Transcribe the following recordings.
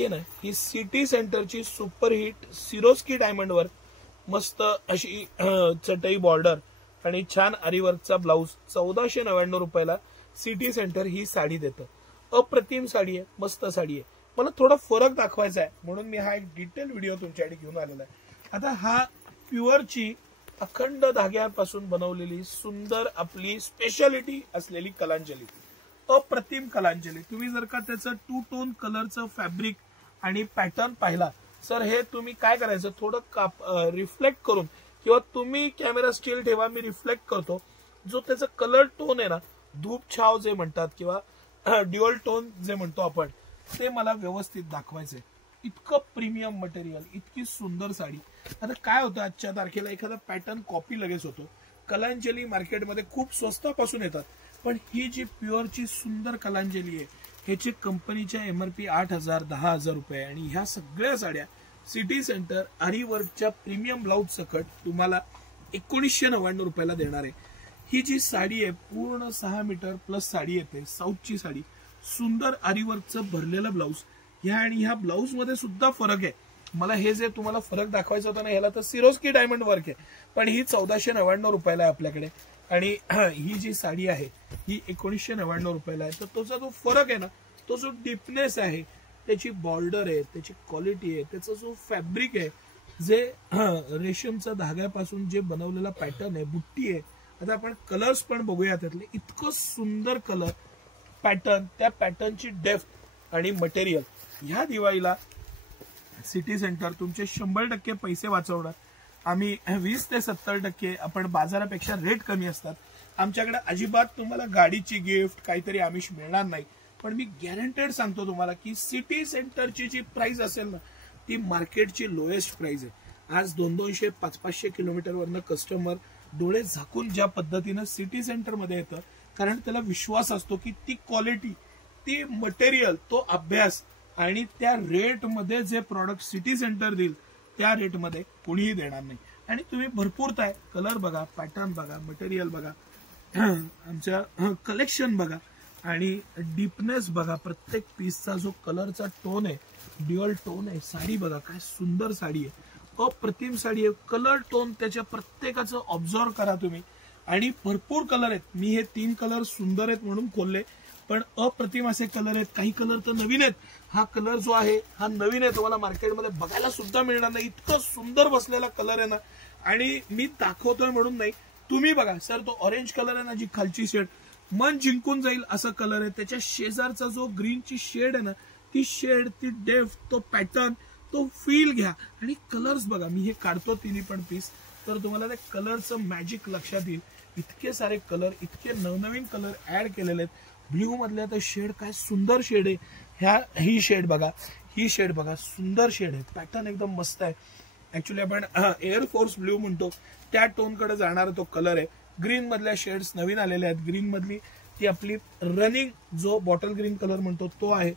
साडी आहे ना ही सिटी सेंटरची सुपरहिट सिरोस्की डायमंड वर मस्त अशी चटई बॉर्डर आणि छान आरीवर्कचा ब्लाउज 1499 रुपयाला सिटी सेंटर ही साडी देतं. अप्रतिम साडी आहे, मस्त साडी आहे. मला थोडा फरक दाखवायचा आहे म्हणून मी हा एक डिटेल व्हिडिओ तुमच्यासाठी घेऊन आलेला आहे. आता हा प्युअरची अखंड धाग्यापासून बनवलेली सुंदर आपली स्पेशालिटी असलेली कलांजली, अप्रतिम कलांजली. तुम्ही जर का त्याचं 2 टोन कलरचं फॅब्रिक आणि पॅटर्न पाहिला सर, हे तुम्ही काय करायचं थोडं रिफ्लेक्ट करून किंवा तुम्ही कॅमेरा स्टिल ठेवा, मी रिफ्लेक्ट करतो. जो त्याचा कलर टोन आहे ना, धूप छाव जे म्हणतात किंवा ड्युअल टोन जे म्हणतो आपण, ते मला व्यवस्थित दाखवायचंय. इतकं प्रीमियम मटेरियल, इतकी सुंदर साडी. आता काय होतं आजच्या तारखेला एखादा पॅटर्न कॉपी लगेच होतो. कलांजली मार्केटमध्ये खूप स्वस्तापासून येतात, पण ही जी प्युअरची सुंदर कलांजली आहे ह्याची कंपनीच्या MRP 8,000 10,000 रुपये आणि ह्या सगळ्या साड्या सिटी सेंटर आरीवर्कच्या प्रीमियम ब्लाउज सकट तुम्हाला 1999 रुपयाला देणार आहे. ही जी साडी आहे पूर्ण 6 मीटर प्लस साडी येते, साऊथची साडी, सुंदर आरीवर्कचं भरलेलं ब्लाउज. ह्या आणि ह्या ब्लाउज मध्ये सुद्धा फरक आहे. मला हे जे तुम्हाला फरक दाखवायचा होता ना, ह्याला तर सिरोस्की डायमंड वर्क आहे, पण ही 1499 रुपयाला आहे आपल्याकडे. आणि ही जी साडी आहे ही 1999 रुपयाला आहे. तर त्याचा जो फरक आहे ना, तो जो डीपनेस आहे, त्याची बॉर्डर आहे, त्याची क्वालिटी आहे, त्याचा जो फॅब्रिक आहे, जे रेशमच्या धाग्यापासून जे बनवलेला पॅटर्न आहे, बुट्टी आहे. आता आपण कलर्स पण बघूया त्यातले. इतकं सुंदर कलर पॅटर्न, त्या पॅटर्नची डेप्थ आणि मटेरियल. ह्या दिवाळीला सिटी सेंटर तुमचे 100% पैसे वाचवणार. आम्ही 20 ते 70% आपण बाजारापेक्षा रेट कमी असतात. आमच्याकडे अजिबात तुम्हाला गाडीची गिफ्ट काहीतरी आमिष मिळणार नाही, पण मी गॅरंटेड सांगतो तुम्हाला की सिटी सेंटरची जी प्राइस असेल ना, ती मार्केटची लोएस्ट प्राइस आहे. आज 200-500 किलोमीटरवरनं कस्टमर डोळे झाकून ज्या पद्धतीनं सिटी सेंटरमध्ये येतं, कारण त्याला विश्वास असतो की ती क्वालिटी, ती मटेरियल, तो अभ्यास आणि त्या रेटमध्ये जे प्रॉडक्ट सिटी सेंटर देईल त्या रेटमध्ये कोणीही देणार नाही. आणि तुम्ही भरपूर ताय कलर बघा, पॅटर्न बघा, मटेरियल बघा, आमच्या कलेक्शन बघा आणि डीपनेस बघा. प्रत्येक पीसचा जो कलरचा टोन आहे, ड्युअल टोन आहे. साडी बघा काय सुंदर साडी आहे, अप्रतिम साडी आहे. कलर टोन त्याच्या प्रत्येकाचं ऑब्झर्व करा तुम्ही. आणि भरपूर कलर आहेत. मी हे 3 कलर सुंदर आहेत म्हणून खोलले, पण अप्रतिम असे कलर आहेत. काही कलर तर नवीन आहेत. हा कलर जो आहे हा नवीन आहे, तुम्हाला मार्केटमध्ये बघायला सुद्धा मिळणार नाही. इतकं सुंदर बसलेला कलर आहे ना. आणि मी दाखवतोय म्हणून नाही, तुम्ही बघा सर, तो ऑरेंज कलर आहे ना, जी खालची शेड मन जिंकून जाईल असं कलर आहे. त्याच्या शेजारचा जो ग्रीनची शेड आहे ना, ती शेड, ती डेप्थ, तो पॅटर्न, तो फील घ्या. आणि कलर्स बघा, मी हे काढतो तिन्ही पण पीस, तर तुम्हाला त्या कलरचं मॅजिक लक्षात येईल. इतके सारे कलर, इतके नवनवीन कलर ऍड केलेले आहेत. ब्ल्यू मधल्या तर शेड काय सुंदर शेड आहे. ही शेड बघा, ही शेड बघा, सुंदर शेड आहे. पॅटर्न एकदम मस्त आहे. ऍक्च्युली आपण एअरफोर्स ब्ल्यू म्हणतो त्या टोनकडे जाणारा तो कलर आहे. ग्रीन मधल्या शेड्स नवीन आलेल्या आहेत. ग्रीन मधली ती आपली रनिंग जो बॉटल ग्रीन कलर म्हणतो तो आहे.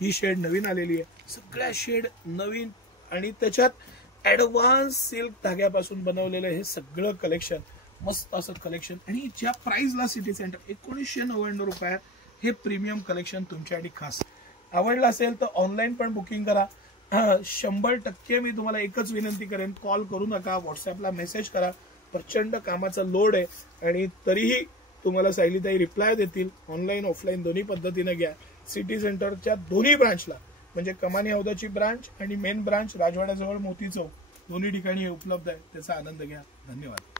ही शेड नवीन आलेली आहे. सगळ्या शेड नवीन आणि त्याच्यात ऍडव्हान्स सिल्क धाग्यापासून बनवलेलं हे सगळं कलेक्शन, मस्त असं कलेक्शन. आणि ज्या प्राइसला सिटी सेंटर 1999 रुपयात हे प्रीमियम कलेक्शन तुमच्यासाठी खास. आवडलं असेल तर ऑनलाईन पण बुकिंग करा. 100% मी तुम्हाला एकच विनंती करेन, कॉल करू नका, व्हॉट्सअपला मेसेज करा. प्रचंड कामाचा लोड आहे आणि तरीही तुम्हाला सायलीताई रिप्लाय देतील. ऑनलाईन ऑफलाईन दोन्ही पद्धतीने घ्या. सिटी सेंटरच्या दोन्ही ब्रांचला, म्हणजे कमानी हौदाची ब्रांच आणि मेन ब्रांच राजवाड्याजवळ मोती चौक, दोन्ही ठिकाणी हे उपलब्ध आहे. त्याचा आनंद घ्या. धन्यवाद.